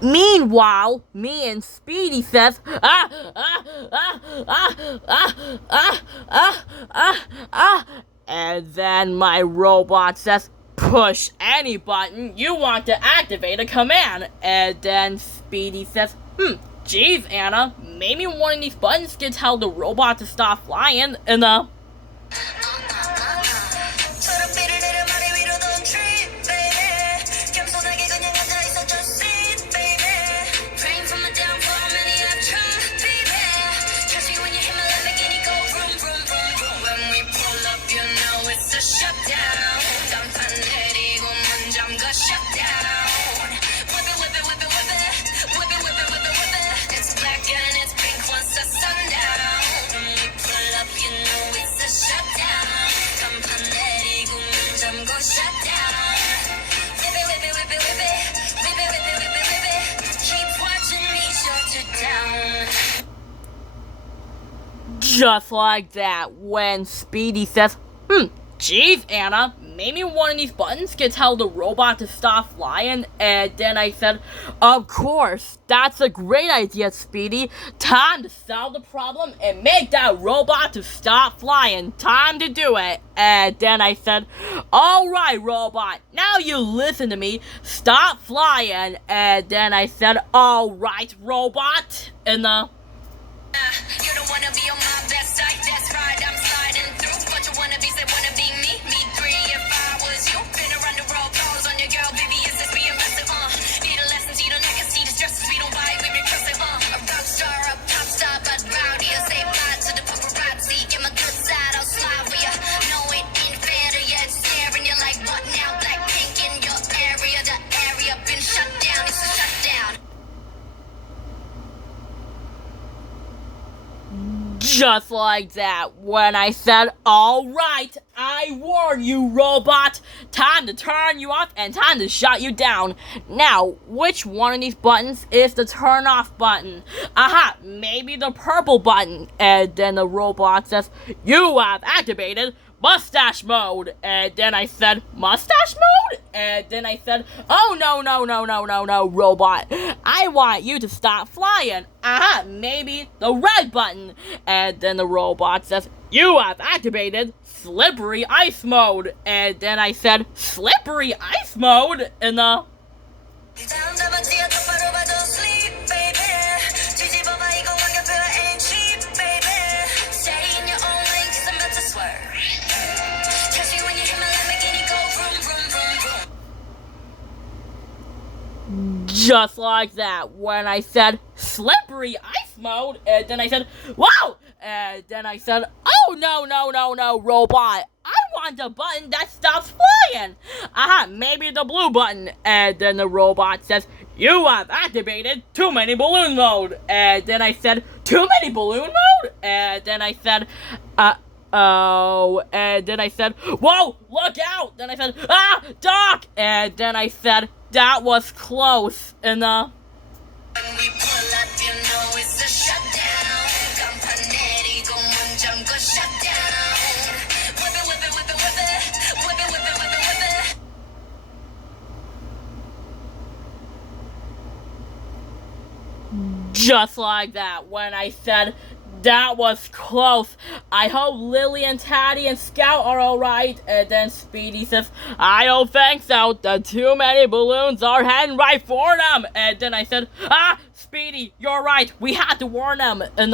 Meanwhile, me and Speedy says, ah, ah, ah, ah, ah, ah, ah, ah, ah, and then my robot says, push any button you want to activate a command, and then Speedy says, geez, Anna, maybe one of these buttons can tell the robot to stop flying, and just like that, when Speedy says, geez, Anna, maybe one of these buttons can tell the robot to stop flying, and then I said, of course, that's a great idea, Speedy. Time to solve the problem and make that robot to stop flying. Time to do it. And then I said, alright, robot, now you listen to me. Stop flying. And then I said, alright, robot. And you don't wanna be on my best side, that's right, I'm sliding through. But you wanna be, say wanna be me, me three if I was you. Been around the world, calls on your girl, baby, it's just being massive, need a lesson, see the neck, see the stresses, we don't buy, we repressive, a rock star, a pop star, but rowdy, I say bye to the paparazzi, get my good side, I'll slide with ya. No, it ain't fair to ya, it's staring you like what now, black pink in your area, the area been shut down, it's a shutdown. just like that, when I said, alright, I warn you, robot. Time to turn you off and time to shut you down. Now, which one of these buttons is the turn off button? Aha, maybe the purple button. And then the robot says, you have activated mustache mode. And then I said, mustache mode? And then I said, oh no, robot. I want you to stop flying. Aha, maybe the red button. And then the robot says, you have activated slippery ice mode. And then I said, slippery ice mode? And just like that, when I said slippery ice mode, and then I said, wow! And then I said, oh no, robot. I want the button that stops flying. Aha, maybe the blue button. And then the robot says, you have activated too many balloon mode. And then I said, too many balloon mode? And then I said, oh, and then I said, whoa, look out! Then I said, Doc! And then I said, that was close, and when we pull up, you know it's a shutdown. Campanelli, go munjam, go shutdown. Whip it, whip it, whip it, whip it. Whip it, whip it, whip it, whip it. just like that, when I said, that was close. I hope Lily and Taddy and Scout are alright. And then Speedy says, I don't think so. The too many balloons are heading right for them. And then I said, Speedy, you're right. We had to warn them. And